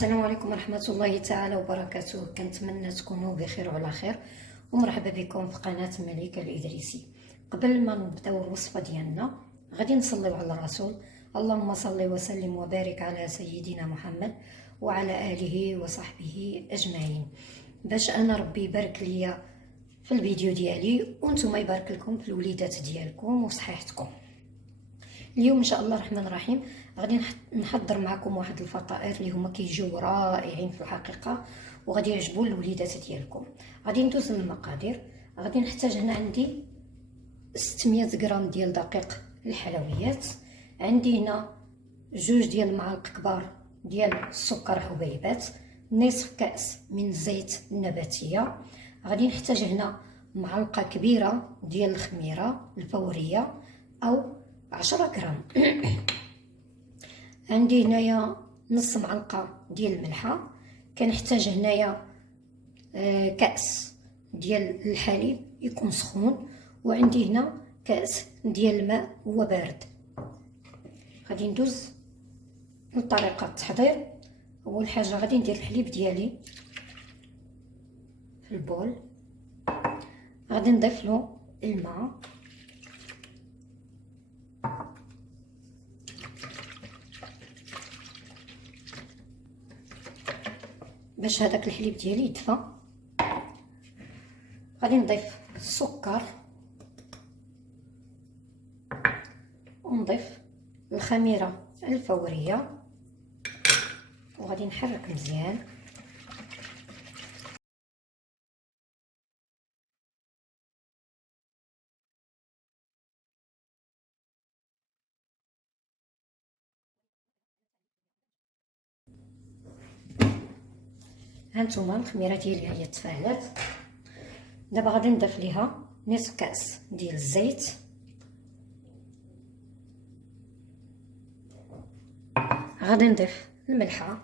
السلام عليكم ورحمة الله تعالى وبركاته. كنتمنى تكونوا بخير وعلى خير، ومرحبا بكم في قناة مليكة الإدريسي. قبل ما نبداو الوصفة ديالنا غادي نصليو على الرسول. اللهم صل وسلم وبارك على سيدنا محمد وعلى آله وصحبه أجمعين. باش أنا ربي يبارك ليا في الفيديو ديالي وانتم يبارك لكم في الوليدات ديالكم وصحيحتكم. اليوم ان شاء الله الرحمن الرحيم غادي نحضر معكم واحد الفطائر اللي هما كيجيو رائعين في الحقيقه وغادي يعجبوا الوليدات ديالكم. غادي ندوز للمقادير. غادي نحتاج هنا عندي 600 غرام ديال دقيق الحلويات، عندي هنا 2 ديال المعالق كبار ديال السكر حبيبات، نصف كاس من الزيت النباتيه، غادي نحتاج هنا معلقه كبيره ديال الخميره الفوريه او 10 غرام. عندي هنايا نص معلقه ديال الملحه. كنحتاج هنايا كاس ديال الحليب يكون سخون، وعندي هنا كاس ديال الماء هو بارد. غادي ندوز لطريقه التحضير. اول حاجه غادي ندير الحليب ديالي في البول، غادي نضيف له الماء، باش هذاك الحليب ديالي يدفى. غادي نضيف السكر ونضيف الخميره الفوريه وغادي نحرك مزيان. هانتوما الخميره ديالي هي تفاعلات. دابا غادي نضيف ليها نصف كاس ديال الزيت، غادي نضيف الملحه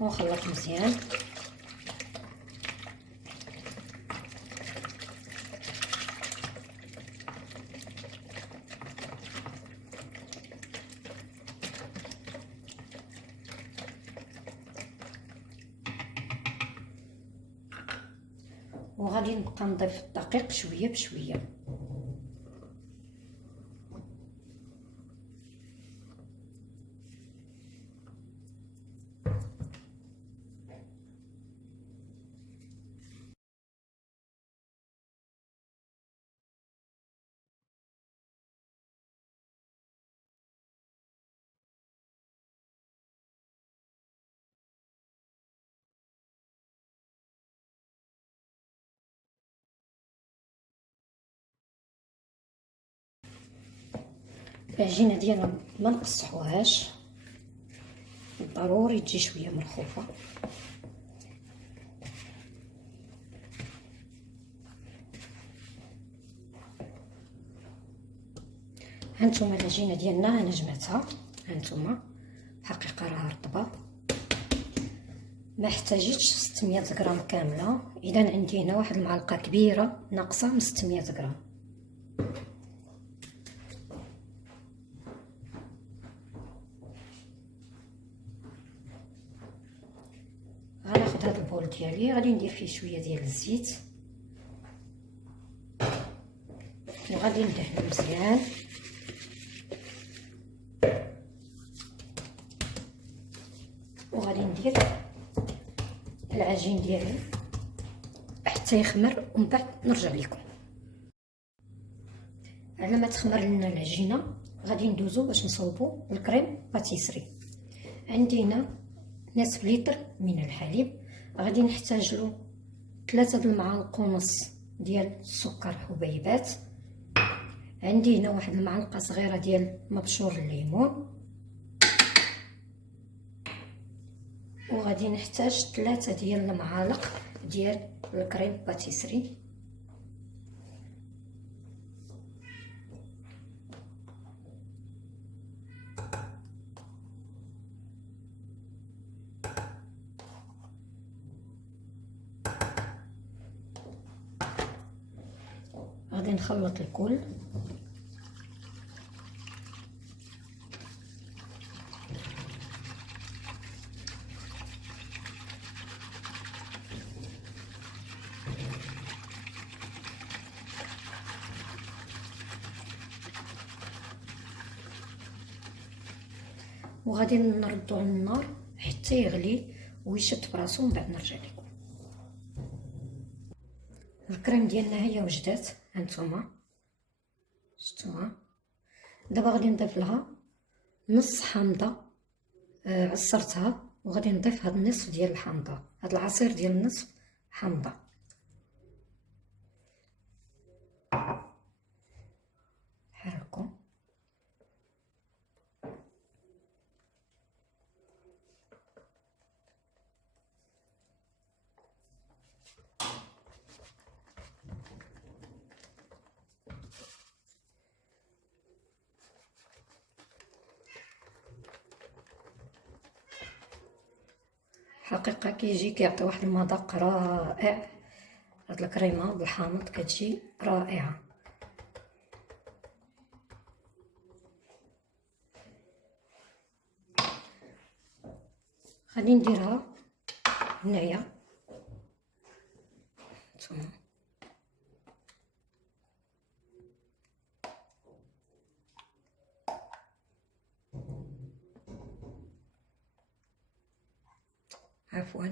ونخلط مزيان. وغادي نبقى نضيف الدقيق شويه بشويه. العجينه ديالنا ما نقصحوهاش، ضروري تجي شويه مرخوفه. هانتوما العجينه ديالنا انا جمعتها، هانتوما الحقيقه راها رطبه، ما احتاجتش 600 غرام كامله. اذا عندي هنا واحد المعلقه كبيره ناقصه من 600 غرام. غناخد هذا البول ديالي، غادي ندير فيه شويه ديال الزيت وغادي ندهنو مزيان. وغادي ندير العجين ديالي حتى يخمر ومن بعد نرجع لكم. على ما تخمر لنا العجينه غادي ندوزو باش نصوبو الكريم باتيسري. عندي هنا نصف لتر من الحليب، غادي نحتاج له 3 المعالق ونص ديال السكر حبيبات، عندي هنا واحد المعلقه صغيره ديال مبشور الليمون، وغادي نحتاج 3 ديال المعالق ديال الكريم باتيسري. غادي نخلط الكل. وغادي نردو على النار حتى يغلي ويشد براسو، من بعد نرجع لكم. الكريم ديالنا هي وجدات، هانتوما شفتوها. دابا غادي نضيف لها نص حامضه عصرتها، وغادي نضيف هاد النصف ديال الحامضه، هاد العصير ديال النصف حامضه. حركوا. حقيقة كيجي كيعطي واحد المذاق رائع. هاد الكريمة بالحامض كتجي رائعة. غادي نديرها هنايا نتوما. عفوا.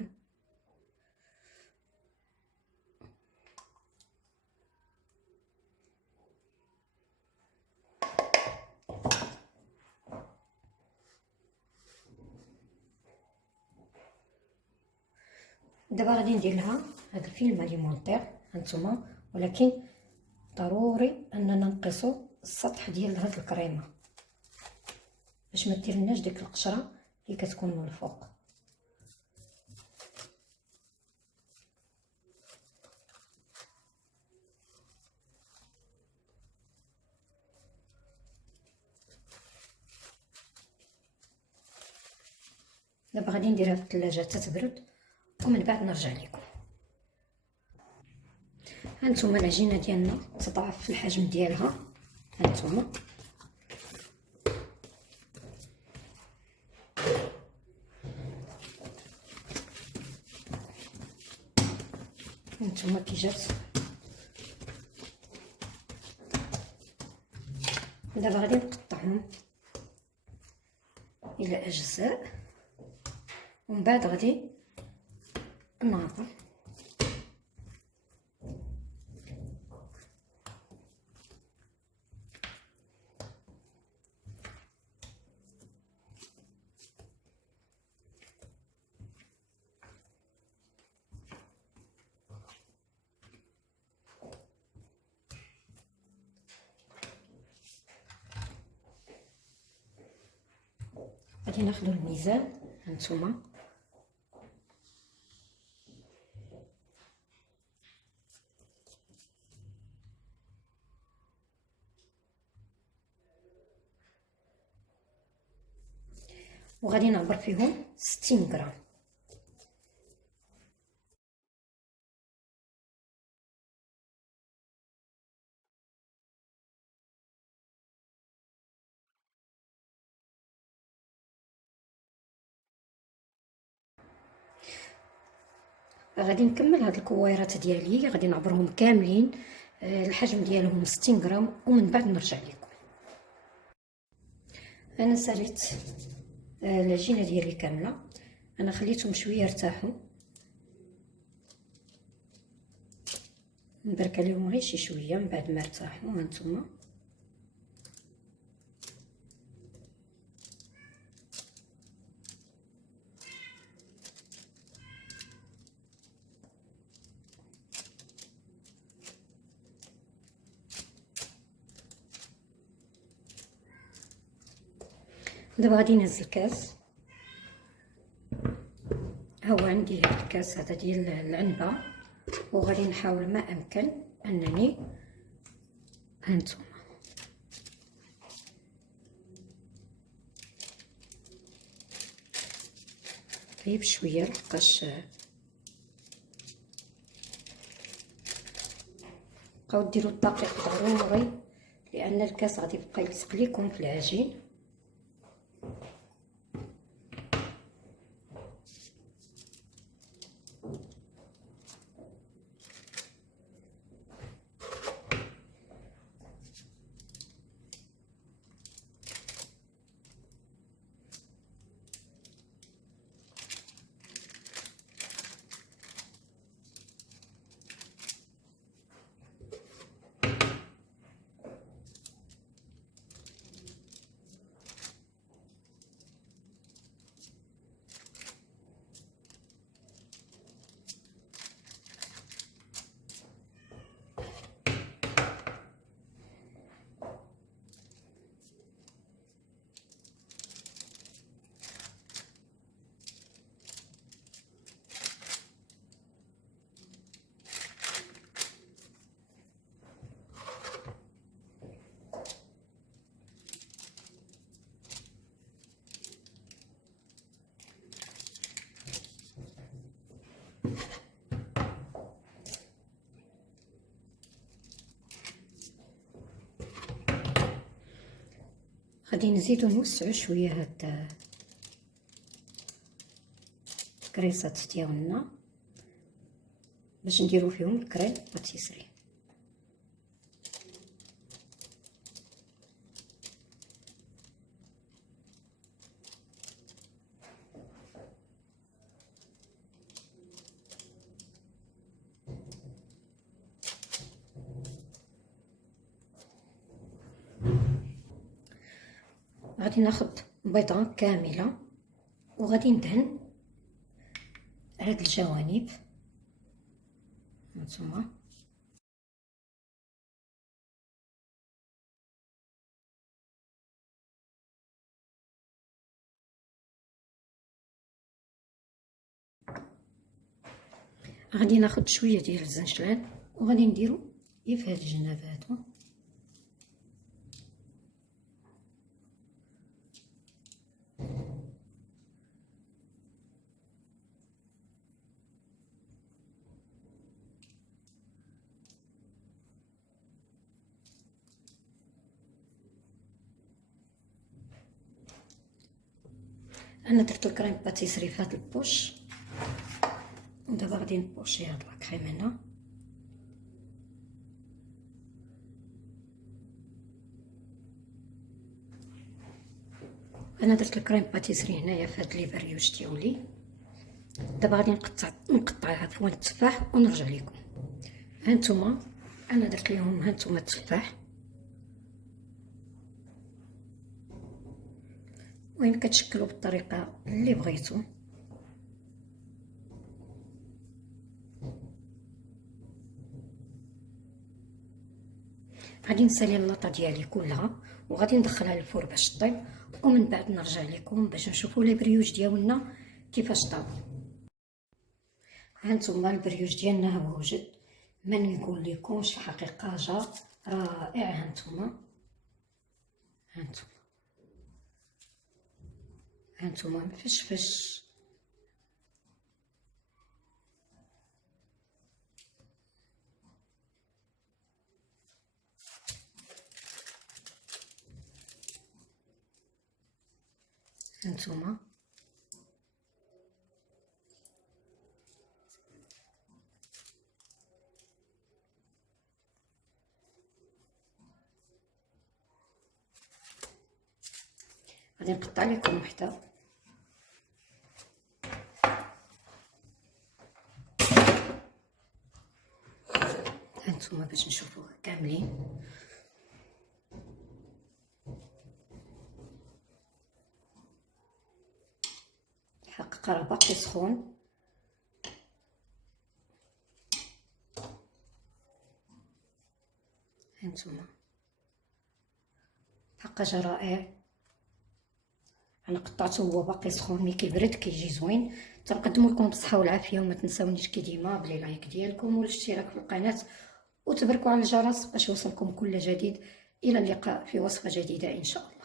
دابا غادي ندير لها هاد الفيلم اليمونطير هانتوما، ولكن ضروري اننا نقيسو السطح ديال هاد الكريمه باش ما ديرلناش ديك القشره اللي كتكون من الفوق. دابا غادي نديرها في الثلاجه حتى تبرد، ومن بعد نرجع لكم. هانتوما العجينه ديالنا تضاعف في الحجم ديالها، هانتوما كي جات. دابا غادي نقطعهم الى اجزاء، ومن بعد غادي نعطر. غادي ناخدو الميزان هانتوما، وغادي نعبر فيهم 60 غرام. غادي نكمل هاد الكويرات ديالي، غادي نعبرهم كاملين الحجم ديالهم 60 غرام، ومن بعد نرجع لكم. انا ساليت العجينه ديالي كامله، انا خليتهم شويه يرتاحوا، نبرك عليهم غير شي شويه من بعد ما ارتاحوا. هانتوما دابا غادي نهز الكاس. هو عندي هاد الكاس هذا ديال العنبه، وغادي نحاول ما امكن انني هانتوما غير بشويه لحقاش بقاو ديروا الدقيق ضروري، لان الكاس غادي يبقى يلصق ليكم في العجين. غادي نزيدو نوسعو شويه هاد الكريسات ديالنا باش نديرو فيهم الكريم باتيسري. غادي ناخد بيضه كامله وغادي ندهن هاد الجوانب هانتوما. غادي ناخد شويه ديال الزنجلان وغادي نديرو في هاد الجناب هادو. انا درت الكريم باتيسري في هاد البوش ودابا غادي نبوشي هاد لاكريم هنا. انا درت الكريم باتيسري هنايا في هاد لي بريوش ديالي. دابا غادي نقطع عفوا التفاح ونرجع لكم. هانتوما انا درت ليهم هانتوما التفاح. المهم كتشكلوا بالطريقه اللي بغيتو. غادي نسالي اللاطه ديالي كلها وغادي ندخلها للفور باش طيب، ومن بعد نرجع لكم باش نشوفوا لي بريوش ديالنا كيفاش طابوا. هانتوما البريوش ديالنا ها هو وجد، ما نقول لكمش الحقيقه جا رائع. هانتوما هانتوما مفشفش. هانتوما غادي نقطع لكم وحده. هانتوما باش نشوفوها كاملين. حقق راه باقي سخون. هانتوما حقا جا رائع. انا قطعته هو باقي سخون، ملي كيبرد كيجي زوين. تنقدموا لكم بالصحه والعافيه، وما تنساونيش كي ديما بلي لايك ديالكم والاشتراك في القناه وتبركوا على الجرس باش يوصلكم كل جديد. الى اللقاء في وصفه جديده ان شاء الله.